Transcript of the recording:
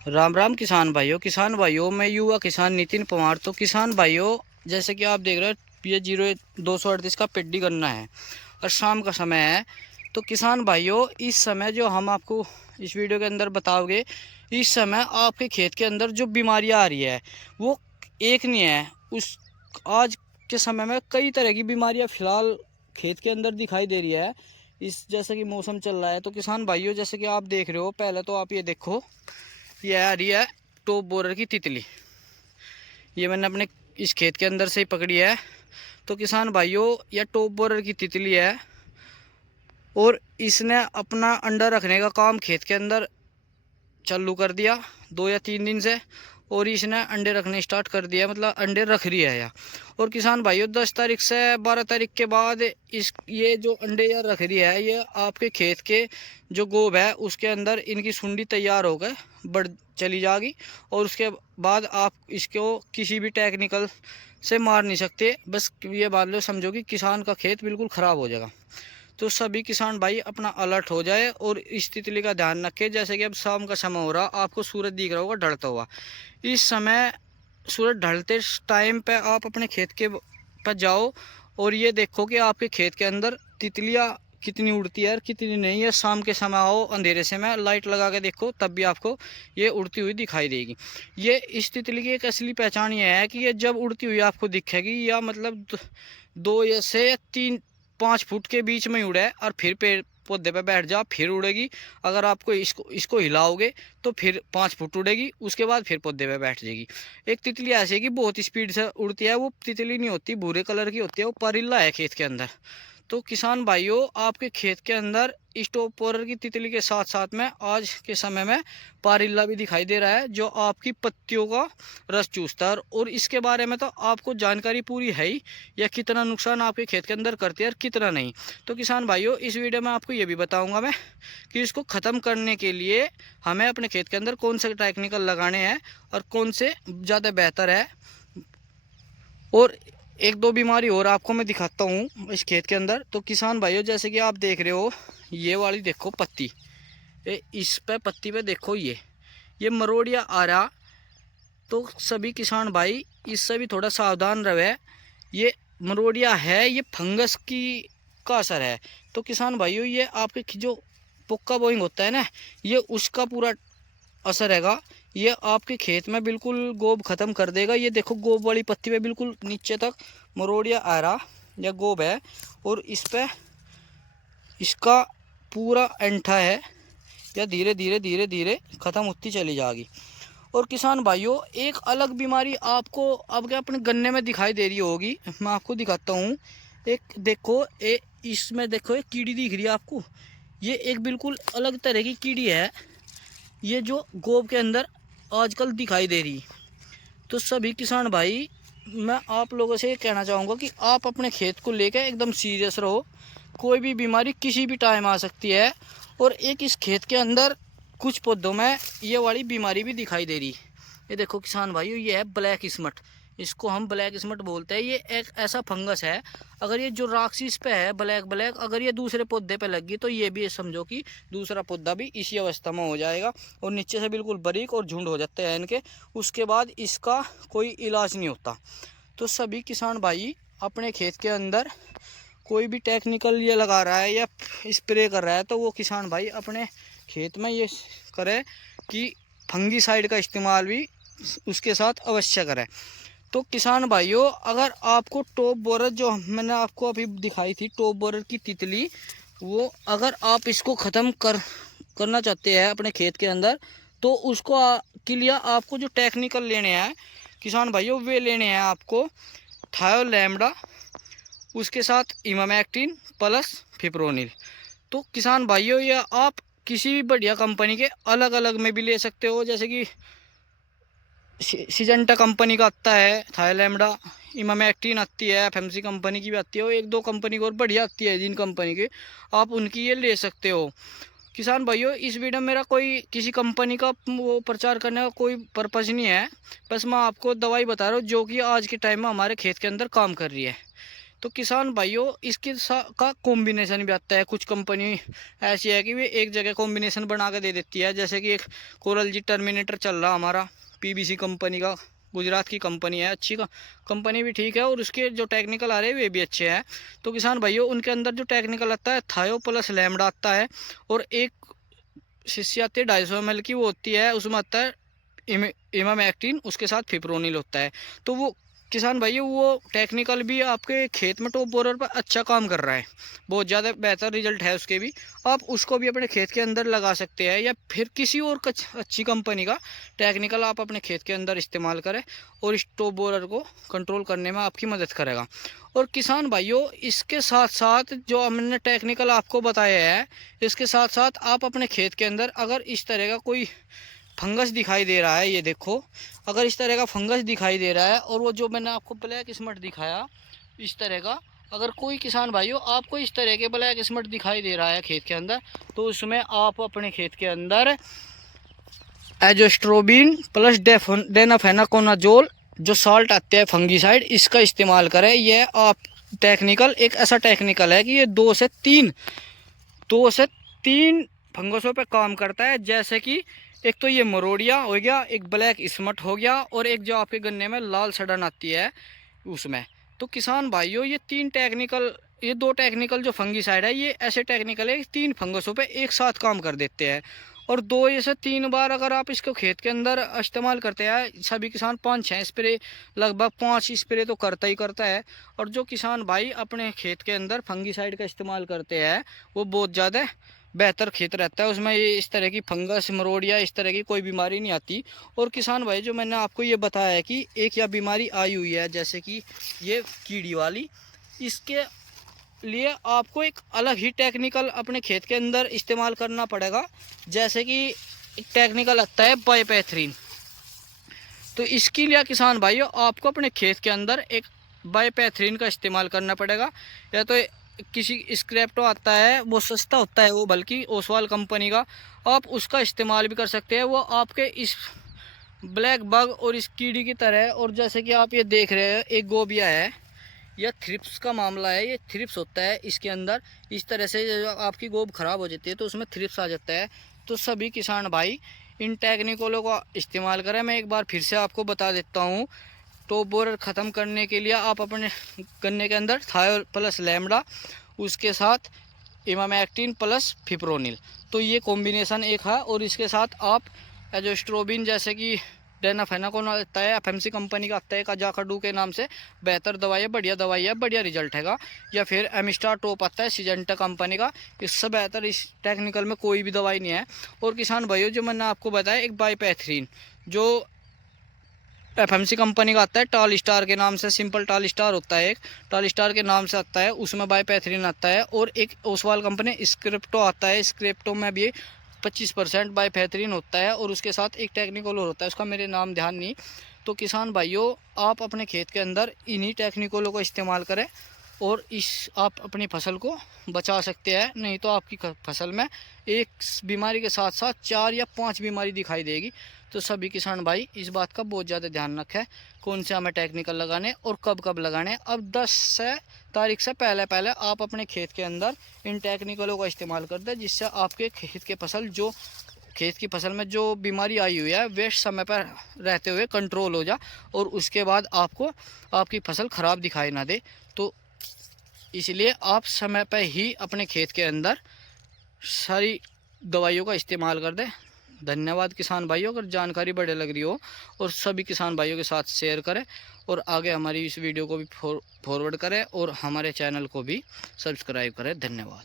राम राम किसान भाइयों, मैं युवा किसान नितिन पवार। तो किसान भाइयों, जैसे कि आप देख रहे हो, ये 0238 का पेड्डी गन्ना है और शाम का समय है। तो किसान भाइयों, इस समय जो हम आपको इस वीडियो के अंदर बताओगे, इस समय आपके खेत के अंदर जो बीमारियां आ रही है वो एक नहीं है। उस आज के समय में कई तरह की बीमारियां फिलहाल खेत के अंदर दिखाई दे रही है। इस जैसे कि मौसम चल रहा है, तो किसान भाइयों जैसे कि आप देख रहे हो, पहले तो आप ये देखो, ये आ रही है टॉप बोरर की तितली। ये मैंने अपने इस खेत के अंदर से ही पकड़ी है। तो किसान भाइयों, यह टॉप बोरर की तितली है और इसने अपना अंडा रखने का काम खेत के अंदर चालू कर दिया 2 या 3 दिन से। और इसने अंडे रखने स्टार्ट कर दिया, मतलब अंडे रख रही है या। और किसान भाइयों, 10 तारीख से 12 तारीख के बाद इस ये जो अंडे या रख रही है, ये आपके खेत के जो गोब है उसके अंदर इनकी सुंडी तैयार होकर बढ़ चली जाएगी। और उसके बाद आप इसको किसी भी टेक्निकल से मार नहीं सकते। बस ये मान लो, समझो कि किसान का खेत बिल्कुल ख़राब हो जाएगा। तो सभी किसान भाई अपना अलर्ट हो जाए और इस तितली का ध्यान रखें। जैसे कि अब शाम का समय हो रहा, आपको सूरज दिख रहा होगा ढलता हुआ। इस समय सूरज ढलते टाइम पे आप अपने खेत के पर जाओ और ये देखो कि आपके खेत के अंदर तितलियाँ कितनी उड़ती है और कितनी नहीं है। शाम के समय आओ, अंधेरे से में लाइट लगा के देखो, तब भी आपको ये उड़ती हुई दिखाई देगी। ये इस तितली की एक असली पहचान ये है कि ये जब उड़ती हुई आपको दिखेगी, या मतलब 2 से 3 5 फुट के बीच में उड़े और फिर पेड़ पौधे पे बैठ जा, फिर उड़ेगी। अगर आपको इसको इसको हिलाओगे तो फिर 5 फुट उड़ेगी, उसके बाद फिर पौधे पे बैठ जाएगी। एक तितली ऐसी है कि बहुत स्पीड से उड़ती है। वो तितली नहीं होती, भूरे कलर की होती है, वो परिल्ला है खेत के अंदर। तो किसान भाइयों, आपके खेत के अंदर स्टॉपवॉरर की तितली के साथ साथ में आज के समय में पारिल्ला भी दिखाई दे रहा है, जो आपकी पत्तियों का रस चूसता है। और इसके बारे में तो आपको जानकारी पूरी है ही, या कितना नुकसान आपके खेत के अंदर करती है और कितना नहीं। तो किसान भाइयों, इस वीडियो में आपको ये भी बताऊंगा मैं कि इसको ख़त्म करने के लिए हमें अपने खेत के अंदर कौन से टेक्निकल लगाने हैं और कौन से ज़्यादा बेहतर है। और एक दो बीमारी और आपको मैं दिखाता हूँ इस खेत के अंदर। तो किसान भाइयों, जैसे कि आप देख रहे हो, ये वाली देखो पत्ती, इस पे पत्ती पे देखो, ये मरोड़िया आ रहा। तो सभी किसान भाई इससे भी थोड़ा सावधान रहे। ये मरोड़िया है, ये फंगस की का असर है। तो किसान भाइयों, ये आपके जो पुक्का बोइंग होता है ना, ये उसका पूरा असर हैगा। ये आपके खेत में बिल्कुल गोब खत्म कर देगा। ये देखो, गोब वाली पत्ती पे बिल्कुल नीचे तक मरोड़िया आ रहा या गोब है, और इस पे इसका पूरा एंठा है, या धीरे धीरे धीरे धीरे ख़त्म होती चली जाएगी। और किसान भाइयों, एक अलग बीमारी आपको अब क्या अपने गन्ने में दिखाई दे रही होगी, मैं आपको दिखाता हूँ। एक देखो, इसमें देखो, एक कीड़ी दिख रही है आपको। ये एक बिल्कुल अलग तरह की कीड़ी है, ये जो गोब के अंदर आजकल दिखाई दे रही। तो सभी किसान भाई, मैं आप लोगों से ये कहना चाहूँगा कि आप अपने खेत को लेकर एकदम सीरियस रहो। कोई भी बीमारी किसी भी टाइम आ सकती है। और एक इस खेत के अंदर कुछ पौधों में ये वाली बीमारी भी दिखाई दे रही। ये देखो किसान भाइयों, ये है ब्लैक स्मट। इसको हम ब्लैक स्मट बोलते हैं। ये एक ऐसा फंगस है, अगर ये जो राक्षी इस पे है ब्लैक ब्लैक, अगर ये दूसरे पौधे पे लग गई तो ये भी समझो कि दूसरा पौधा भी इसी अवस्था में हो जाएगा और नीचे से बिल्कुल बारीक और झुंड हो जाते हैं इनके। उसके बाद इसका कोई इलाज नहीं होता। तो सभी किसान भाई अपने खेत के अंदर कोई भी टेक्निकल ये लगा रहा है या स्प्रे कर रहा है, तो वो किसान भाई अपने खेत में ये करे कि फंगीसाइड का इस्तेमाल भी उसके साथ अवश्य करें। तो किसान भाइयों, अगर आपको टॉप बोरर जो मैंने आपको अभी दिखाई थी, टॉप बोरर की तितली, वो अगर आप इसको ख़त्म करना चाहते हैं अपने खेत के अंदर, तो उसको के लिए आपको जो टेक्निकल लेने हैं किसान भाइयों, वे लेने हैं आपको थायोलैम्डा, उसके साथ इमामेक्टिन प्लस फिप्रोनिल। तो किसान भाइयों, ये आप किसी भी बढ़िया कंपनी के अलग अलग में भी ले सकते हो। जैसे कि सिजेंटा कंपनी का आता है थाईलैंडा, इमामेक्टिन आती है, एफएमसी कंपनी की भी आती है, और एक दो कंपनी की और बढ़िया आती है जिन कंपनी की, आप उनकी ये ले सकते हो। किसान भाइयों, इस वीडियो में मेरा कोई किसी कंपनी का वो प्रचार करने का कोई पर्पज़ नहीं है। बस मैं आपको दवाई बता रहा हूँ जो कि आज के टाइम में हमारे खेत के अंदर काम कर रही है। तो किसान भाइयों इसके का कॉम्बिनेशन भी आता है। कुछ कंपनी ऐसी है कि वे एक जगह कॉम्बिनेशन बना के दे देती है, जैसे कि एक कोरल जी टर्मिनेटर चल रहा हमारा पीबीसी कंपनी का, गुजरात की कंपनी है, अच्छी का कंपनी भी ठीक है, और उसके जो टेक्निकल आ रहे हैं वे भी अच्छे हैं। तो किसान भाइयों उनके अंदर जो टेक्निकल आता है थायो प्लस लैम्डा आता है, और एक शीशी आती है 250 ml की, वो होती है उसमें आता है इमामेक्टिन, उसके साथ फिप्रोनिल होता है। तो वो किसान भाइयों वो टेक्निकल भी आपके खेत में टॉप बोरर पर अच्छा काम कर रहा है, बहुत ज़्यादा बेहतर रिजल्ट है उसके भी। आप उसको भी अपने खेत के अंदर लगा सकते हैं, या फिर किसी और अच्छी कंपनी का टेक्निकल आप अपने खेत के अंदर इस्तेमाल करें, और इस टॉप बोरर को कंट्रोल करने में आपकी मदद करेगा। और किसान भाइयों इसके साथ साथ जो हमने टेक्निकल आपको बताया है, इसके साथ साथ आप अपने खेत के अंदर अगर इस तरह का कोई फंगस दिखाई दे रहा है, ये देखो, अगर इस तरह का फंगस दिखाई दे रहा है, और वो जो मैंने आपको ब्लैक स्मट दिखाया इस तरह का, अगर कोई किसान भाइयों आपको इस तरह के ब्लैक स्मट दिखाई दे रहा है खेत के अंदर, तो उसमें आप अपने खेत के अंदर एजोस्ट्रोबिन प्लस डेनाफेनाकोनाजोल जो साल्ट आते हैं फंगीसाइड, इसका इस्तेमाल करें। यह आप टेक्निकल एक ऐसा टेक्निकल है कि ये दो से तीन फंगसों पे काम करता है, जैसे कि एक तो ये मरोड़िया हो गया, एक ब्लैक स्मट हो गया, और एक जो आपके गन्ने में लाल सड़न आती है उसमें। तो किसान भाइयों ये दो टेक्निकल जो फंगीसाइड है, ये ऐसे टेक्निकल है 3 फंगसों पे एक साथ काम कर देते हैं। और 2 से 3 बार अगर आप इसको खेत के अंदर इस्तेमाल करते हैं, सभी किसान 5-6 स्प्रे, लगभग 5 स्प्रे तो करता ही करता है। और जो किसान भाई अपने खेत के अंदर फंगीसाइड का इस्तेमाल करते हैं वो बहुत ज़्यादा बेहतर खेत रहता है, उसमें ये इस तरह की फंगस मरोड़िया इस तरह की कोई बीमारी नहीं आती। और किसान भाई जो मैंने आपको ये बताया है कि एक या बीमारी आई हुई है, जैसे कि ये कीड़ी वाली, इसके लिए आपको एक अलग ही टेक्निकल अपने खेत के अंदर इस्तेमाल करना पड़ेगा, जैसे कि एक टेक्निकल आता है बाइपेथ्रीन। तो इसके लिए किसान भाइयों आपको अपने खेत के अंदर एक बाइपेथ्रीन का इस्तेमाल करना पड़ेगा, या तो किसी स्क्रैप्टो आता है वो सस्ता होता है, वो बल्कि ओसवाल कंपनी का, आप उसका इस्तेमाल भी कर सकते हैं। वो आपके इस ब्लैक बग और इस कीड़ी की तरह, और जैसे कि आप ये देख रहे हैं एक गोबिया है, यह थ्रिप्स का मामला है, ये थ्रिप्स होता है इसके अंदर, इस तरह से आपकी गोब खराब हो जाती है तो उसमें थ्रिप्स आ जाता है। तो सभी किसान भाई इन टेक्निकलों का इस्तेमाल करें। मैं एक बार फिर से आपको बता देता हूँ, टॉप बोरर ख़त्म करने के लिए आप अपने गन्ने के अंदर थायो प्लस लैम्डा, उसके साथ इमामेक्टिन प्लस फिप्रोनिल, तो ये कॉम्बिनेशन एक है। और इसके साथ आप एजोस्ट्रोबिन जैसे कि डेनाफेनाकोन आता है, एफएमसी कंपनी का आता है, काजाकाडू के नाम से, बेहतर दवाई है, बढ़िया दवाई है, बढ़िया रिजल्ट हैगा। या फिर एमिस्टार टॉप आता है सिजेंटा कंपनी का, इससे बेहतर इस टेक्निकल में कोई भी दवाई नहीं है। और किसान भाइयों जो मैंने आपको बताया एक बाइपेथ्रीन जो एफएमसी कंपनी का आता है, टाल स्टार के नाम से, सिंपल टाल स्टार होता है, एक टाल स्टार के नाम से आता है, उसमें बाइपेथ्रीन आता है। और एक ओसवाल कंपनी स्क्रिप्टो आता है, स्क्रिप्टो में भी 25% बाइपेथ्रीन होता है, और उसके साथ एक टेक्निकल और होता है, उसका मेरे नाम ध्यान नहीं। तो किसान भाइयों आप अपने खेत के अंदर इन्हीं टेक्निकलों का इस्तेमाल करें, और आप अपनी फसल को बचा सकते हैं। नहीं तो आपकी फसल में एक बीमारी के साथ साथ 4 या 5 बीमारी दिखाई देगी। तो सभी किसान भाई इस बात का बहुत ज़्यादा ध्यान रखें, कौन से हमें टेक्निकल लगाने और कब कब लगाने। अब 10 तारीख से पहले पहले आप अपने खेत के अंदर इन टेक्निकलों का इस्तेमाल कर दें, जिससे आपके खेत की फसल में जो बीमारी आई हुई है वे समय पर रहते हुए कंट्रोल हो जा, और उसके बाद आपकी फसल ख़राब दिखाई ना दे। तो इसलिए आप समय पर ही अपने खेत के अंदर सारी दवाइयों का इस्तेमाल कर दें। धन्यवाद किसान भाइयों, अगर जानकारी बढ़िया लग रही हो और सभी किसान भाइयों के साथ शेयर करें, और आगे हमारी इस वीडियो को भी फॉरवर्ड करें, और हमारे चैनल को भी सब्सक्राइब करें। धन्यवाद।